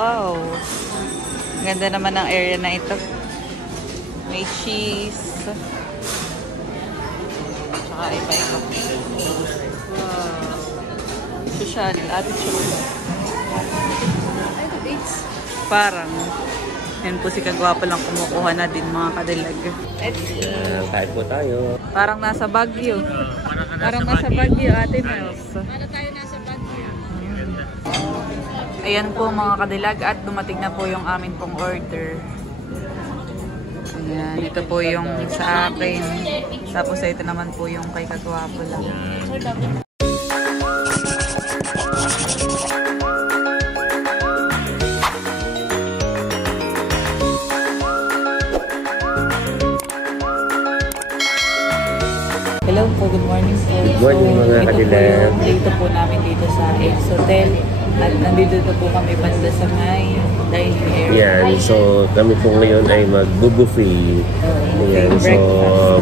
Wow! Ganda naman ang area na ito. May cheese. Tsaka iba-iba. Wow! Social. Attitude. Parang. Yan po si Kagwapo lang kumukuha na din mga kadilag. Kahit po tayo. Parang nasa Baguio. Parang nasa Baguio, Ate Mels. Para tayo nasa Baguio. Ayan po mga kadilag at dumating na po yung amin pong order. Ayan, ito po yung sa akin. Tapos ito naman po yung kay Kagwapo lang. Hello po, good morning po. Good morning mga kadilag. Dito po namin dito sa Ace Hotel. At nandito po kami banda sa may dining area. Yan, so kami po ngayon ay mag-buffet. Yan, so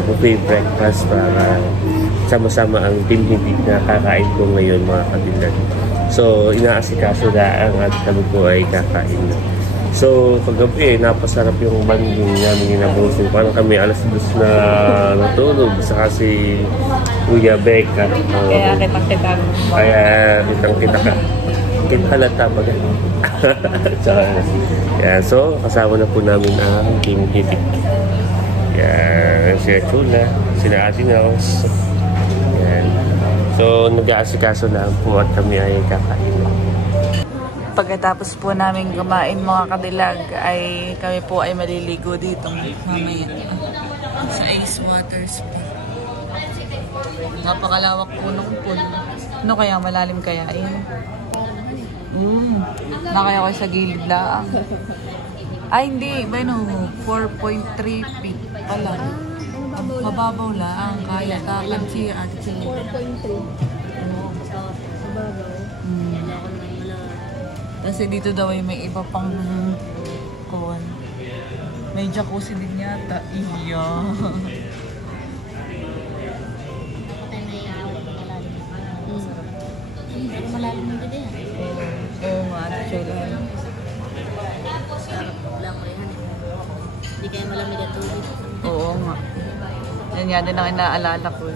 buffet breakfast para sama-sama ang team hindi na kakain po ngayon mga kadilag. So inaasikaso daang at kami po ay kakain. So kagabi napasarap yung banding namin inabusin. Parang kami alas 2 na natulog sa kasi Kuya Becca. Kaya kitang-kita. Kaya kitang-kita ka. Halata ba ganun? Yeah, so kasama na po namin ang Team Hitik. Yan, sila Chula, sila Ate Nels. Yan. So nag-aasikaso lang po at kami ay kakain. Pagkatapos po namin kumain mga kadilag ay kami po ay maliligo dito mamaya sa Ace Water Spa. Napakalawak po ng pool. Ano kaya malalim kaya yun? Nakaya ko sa gilid lang. Ay hindi, bueno, 4.3 feet pala. Mababaw lang, kaya kakan siya at siya. 4.3. Mababaw. Kasi dito daw ay may iba pang kuwan. May jacuzzi din yata. Iya. Malalim mo din yan. Oo nga, actually. Sarap lang ko yan. Hindi kayo malamig at tubig. Oo nga. Yan nga din ang inaalala ko.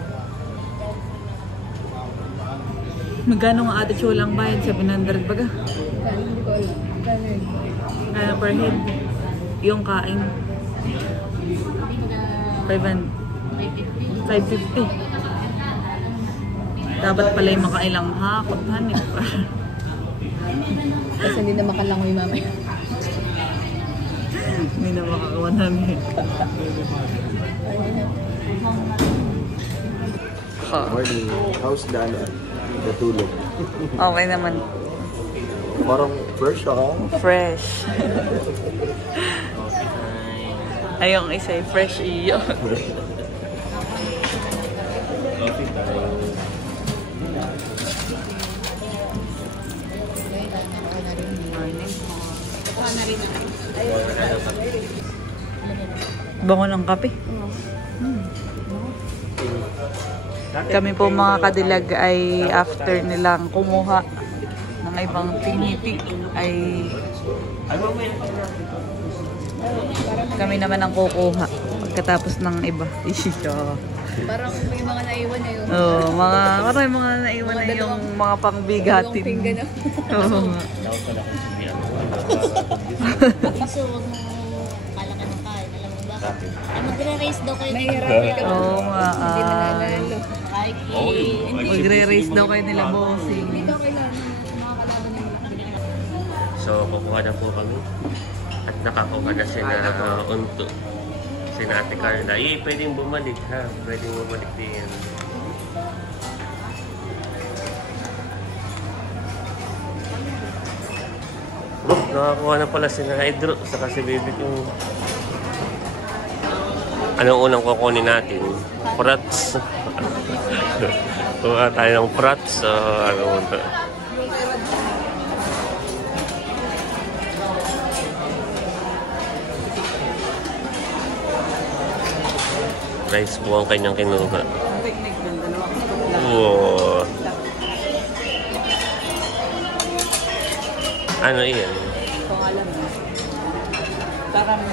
Magkano nga ate Chulang bayad? 700 baga? Hindi ko alam. Ano per head? Yung kain? 550. Dapat pala yung makailang hakot, hanip pa. Kasi hindi na makalangoy mamaya. Hindi na makakawa namin. Morning. How's Dana? Natulog. Okay naman. Parang fresh ako. Fresh. Ayong isa fresh iyo. Bango ng kape. Kami po mga kadilag ay after nilang kumuha ng ibang tinitik ay kami naman ang kukuha pagkatapos ng iba. Parang may mga naiwan na yun. Oo, parang mga naiwan na yung mga pangbigatin. Oo. So, huwag mo kalakan ng kain. Alam mo ba? Ay, magre-race daw kayo. Oo nga. Hindi mananalo. Magre-race daw kayo nila bossing. Hindi daw kailangan mga kalaban nila. So kukuha na po kami. At nakakuha na sila unto. Sina Ate Carla. Pwedeng bumalik ha. Pwedeng bumalik din. Nakakuha na pala sina Hydro. Saka si Baby yung... Anong unang kukunin natin? Prats. Kuha tayo ng prats. Ano ito? Rice po ang kanyang kinuha. Wow. Ano iyan? ko ang alam mo. Parang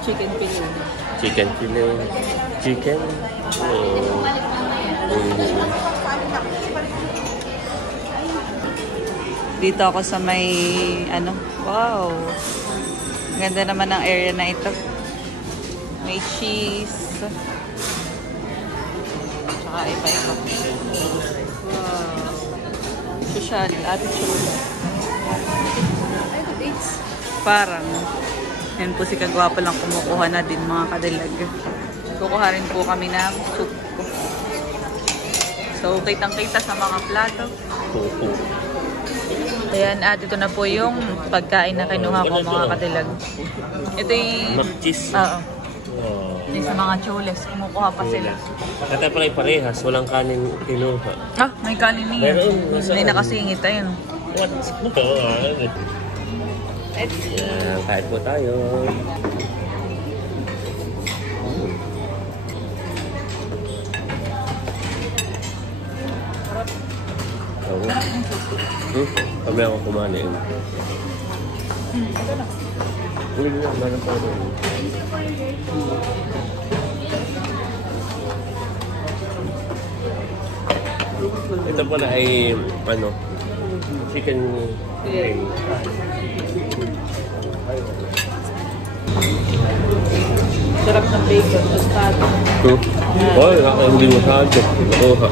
chicken fillet. Chicken fillet. Chicken. Dito ako sa may, ano, wow. Ganda naman ang area na ito. May cheese. Tsaka iba-iba. Wow. Social, attitude. Parang, yan po si Kagwapo lang kumukuha na din mga kadilag. Kukuha rin po kami ng soup ko. So, kitang-kita sa mga plato. Ayan, at ito na po yung pagkain na kinuha ko mga kadilag. Ito yung... Mac cheese. Oo. Yung sa mga chules, kumukuha pa sila. Kata pala yung parehas, walang kanin kinuha. Ah, may kanin niya. Meron, May nakasingit, ayun. What? Ayan, kahit po tayo. Kami ako kumain. Uy, meron pa rin. Ito pala ay, ano, chicken wing. Sarap ng bacon, tostado. Oy, ako hindi masyado. Nakuha.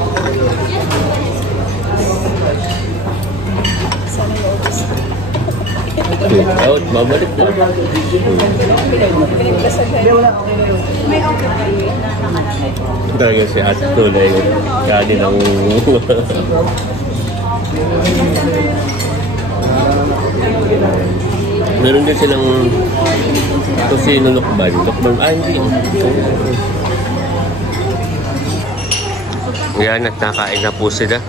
Out, babalik na. Talaga si Ate Tulay. Kani ng... Meron din silang tosino nukban. Nukban, hindi. Yan, at nakain na po sila.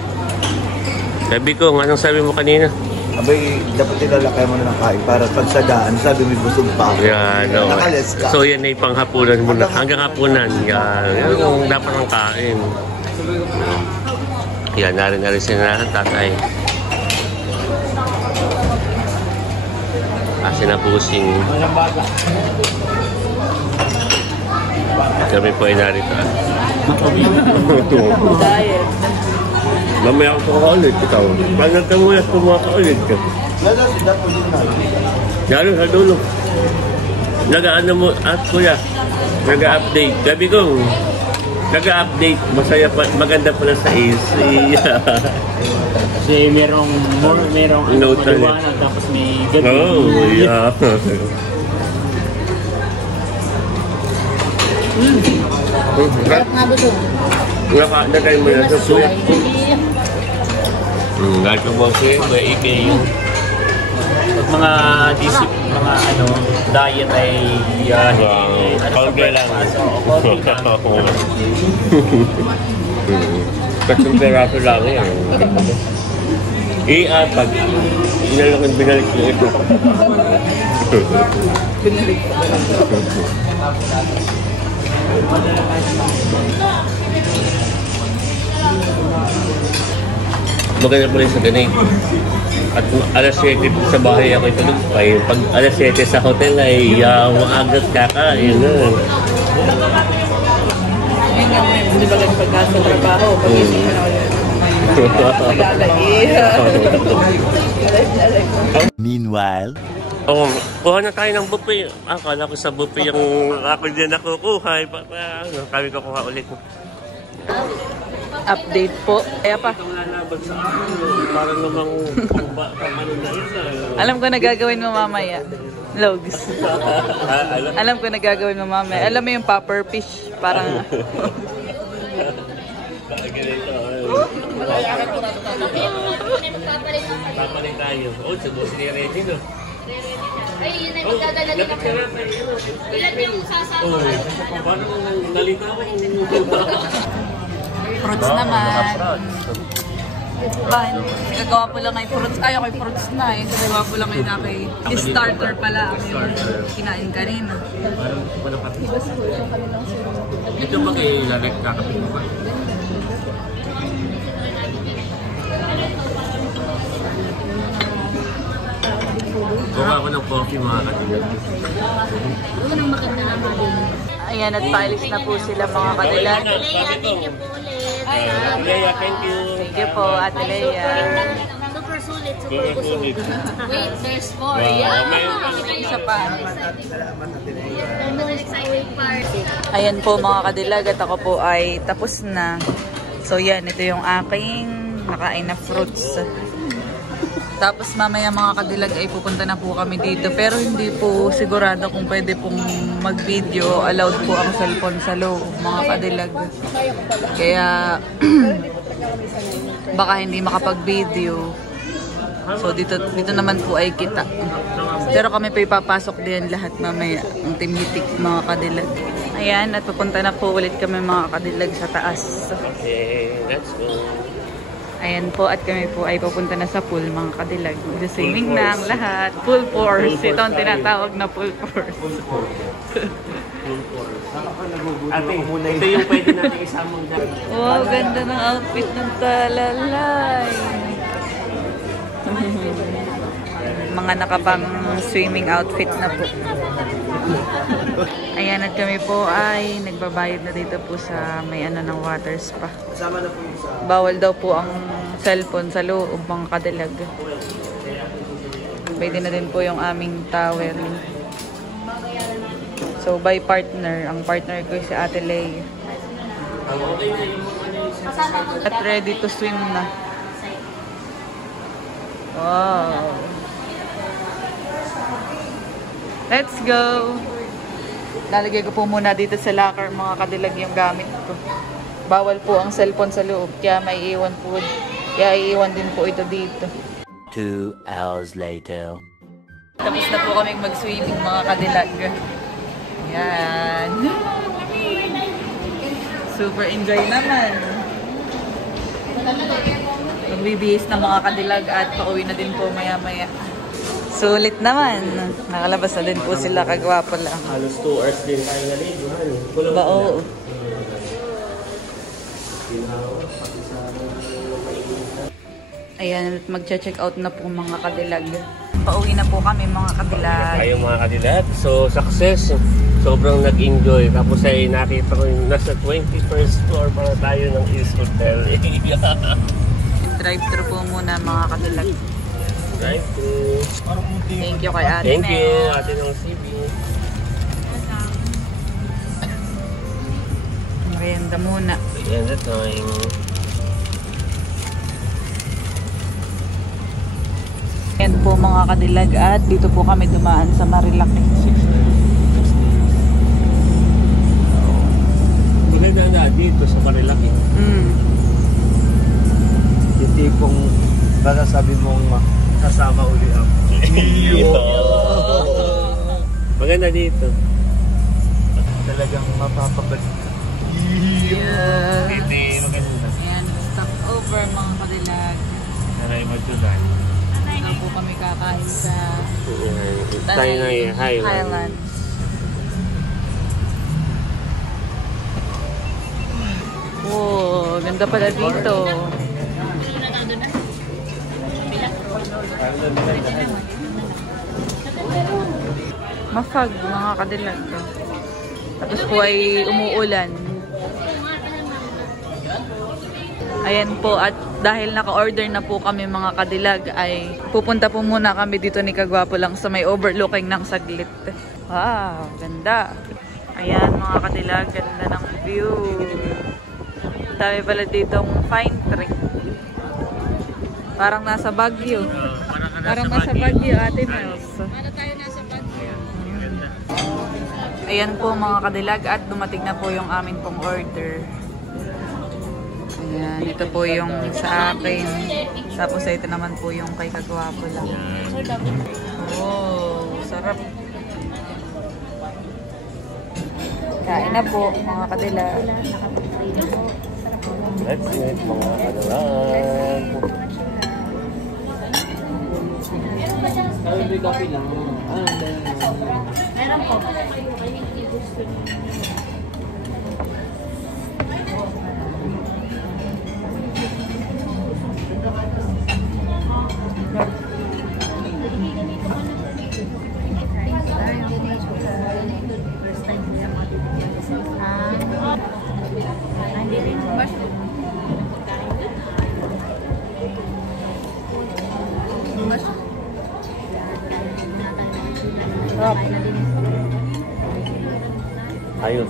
Sabi ko, anong sabi mo kanina? Abay, dapat ilalakay mo na ng kain para pag sa daan, sabi may busog pa ako. Yan, no. Nakalas ka. So yan ay panghapunan muna. Hanggang hapunan. Yan, yan yung dapat ng kain. Yan, narin sila tatay. Kasi na pusing. Kami po ay narito. Diet. Mamaya ako kuha ulit. Ikaw. Pag nagkamulas, kumuha ka ulit ka. Lalo sa dulo. Nag-ano mo, kuya, nag-update. Sabi ko, nag-update. Masaya pa, maganda pala sa AC. Kasi merong maliwanag tapos may gabi. Oh, yeah. Sarap nga busog. Nakakain mo na sa suya. Kahit ko ba siya, may ikay. Pag mga diet ay Kaunti lang. Kaunti lang. Kasong peraso lang yan. Pag binalik yung ito. Binalik ko. Maganda po rin sa ganit. At alas 7 sa bahay ako itulog pa. Pag alas 7 sa hotel ay maagat kakain. Yun nga, di ba pagka sa trabaho, pag-isip mo na ulit. Meanwhile, Kuha na tayo ng buffet. Akala ko sa buffet yung ako din nakukuha. Kami kukuha ulit. Update po. Kaya pa. Para namang ano na yun. Alam ko na gagawin mo mamaya. Logs. Alam ko na gagawin mo mamaya. Alam mo yung popper fish. Parang... Papalit tayo. Oh, subusin ni Reggie, no? Ay, yun ay magdadala din ako. Ilan yung sasama? Paano nalita ako? Fruits naman. Gagawa po lang ay fruits. Ay, ako'y fruits na eh. So, gagawa po lang ay na kay starter pala. Ako yung kinain kanina. Ito mag-ilalek kakapin mo ba? Kuha ako ng coffee mga kadilag. Huwag nang maganda na mali. Ayan, at paalis na po sila mga kadilag. Leia, thank you po ulit. Leia, thank you. Thank you po, Ate Leia. Super sulit, super busog. Wait, there's more. Isa pa. The exciting part. Ayan po mga kadilag at ako po ay tapos na. So yan, ito yung aking nakain na fruits. Tapos mamaya mga kadilag ay pupunta na po kami dito. Pero hindi po sigurado kung pwede pong mag-video. Allowed po ang cellphone sa loob mga kadilag. Kaya baka hindi makapag-video. So dito naman po ay kita. Pero kami pa ipapasok din lahat mamaya ang Team Hitik mga kadilag. Ayan, at pupunta na po ulit kami mga kadilag sa taas. Okay, let's go. Ayan po, at kami po ay pupunta na sa pool mga kadilag. Swimming na ang lahat. Full force. Ito ang tinatawag na full force. Ate, ito yung pwede natin isamang dyan. Wow, ganda ng outfit ng talalay. Mga nakapang swimming outfit na po. Ayan, at kami po ay nagbabayad na dito po sa may ano ng water spa. Bawal daw po ang cellphone sa loob mga kadilag. Pwede na din po yung aming towel. So by partner, ang partner ko si Ate Lay. At ready to swim na. Wow. Let's go! Lalagay ko po muna dito sa locker mga kadilag yung gamit ko. Bawal po ang cellphone sa loob, kaya may iwan po. Kaya iiwan din po ito dito. 2 hours later. Tapos na po kaming mag-swimming mga kadilag. Yan. Super enjoy naman. Magbibihis na mga kadilag at pauwi na din po maya-maya. Sulit naman. Nakalabas na din po sila, kagwapo lang. Halos 2 hours din tayo na rin. Ba, oo. Ayan, mag-check out na po mga kadilag. Pauwi na po kami mga kadilag. Ayun mga kadilag. So, success. Sobrang nag-enjoy. Tapos ay nakita ko yung nasa 21st floor para tayo ng East Hotel. Drive-thru po muna mga kadilag. Drive-thru. Thank you kay Ate Thank you, Mel. Ate ng CB. Merienda muna. Ayan na time. Ayan po mga kadilag at dito po kami dumaan sa Marilaki. Maganda na dito sa Marilaki. Yung tipong baka sabi mong kasama uli ako. Maganda dito. Talagang mapapabalik. Yeah. Hindi, maganda. Ayan, stop over mga kadilag. Naray Magdulan. Dito po kami kakain sa Tayo na yung Highlands. Wow, ganda pala dito. Mafag mga kadilag. Tapos po ay umuulan. Ayan po, at dahil naka-order na po kami mga kadilag ay pupunta po muna kami dito ni Kagwapo lang sa may overlooking ng saglit. Wow, ganda. Ayan mga kadilag, ganda ng view. Dami pala ditong fine tree. Parang nasa Baguio. Parang nasa Baguio, Ate Mels. Para tayo nasa Baguio. Ayan po mga kadilag, at dumating na po yung amin pong order. Ayan, ito po yung sa akin. Tapos ito naman po yung kay Kagwapo lang. Oh, sarap. Kain na po mga kadilag. Let's eat mga kadilag. Meron po. Ayos.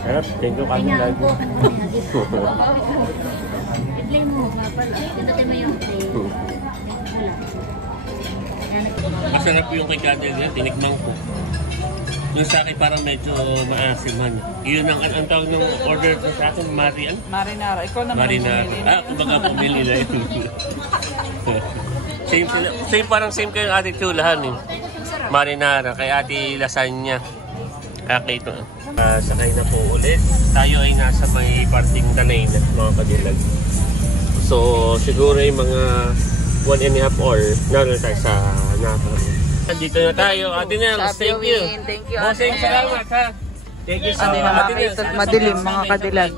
Sarap. Thank you kami Kanya lagi. po. I-play mo. Pinatay mo yung play. Masarap yung kay Kadel yan. Tinikman ko. Yung sa akin parang medyo maasiman. Yun ang tawag ng order ko sa akin, Marian. Marinara. Ikaw naman. Marinara. Kumbaga pumili na yun. same parang same kayong ate Chulahan eh. Marinara. Kay ate Lasagna. Ito. Sakay na po ulit. Tayo ay nasa may parting Tanay na mga kadilag. So siguro yung mga 1.5 hour na tayo sa Nakam. Dito na tayo. Ate Nels, thank you. Thank you. Bossing, salamat ha. Thank you so Ano yung much. Ate Nels. madilim mga kadilag.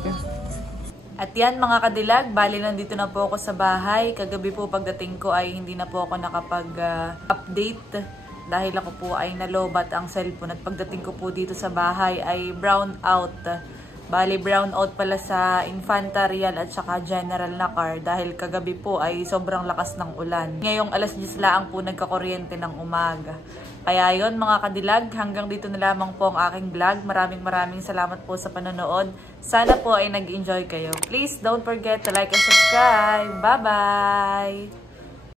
At yan mga kadilag, bali nandito na po ako sa bahay. Kagabi po pagdating ko ay hindi na po ako nakapag-update. Dahil ako po ay nalobat ang cellphone at pagdating ko po dito sa bahay ay brown out. Bali brown out pala sa Infanta Real at saka General na car dahil kagabi po ay sobrang lakas ng ulan. Ngayong alas 10 laang po nagkakuryente ng umaga. Kaya yon mga kadilag, hanggang dito na lamang po ang aking vlog. Maraming salamat po sa panonood. Sana po ay nag-enjoy kayo. Please don't forget to like and subscribe. Bye-bye!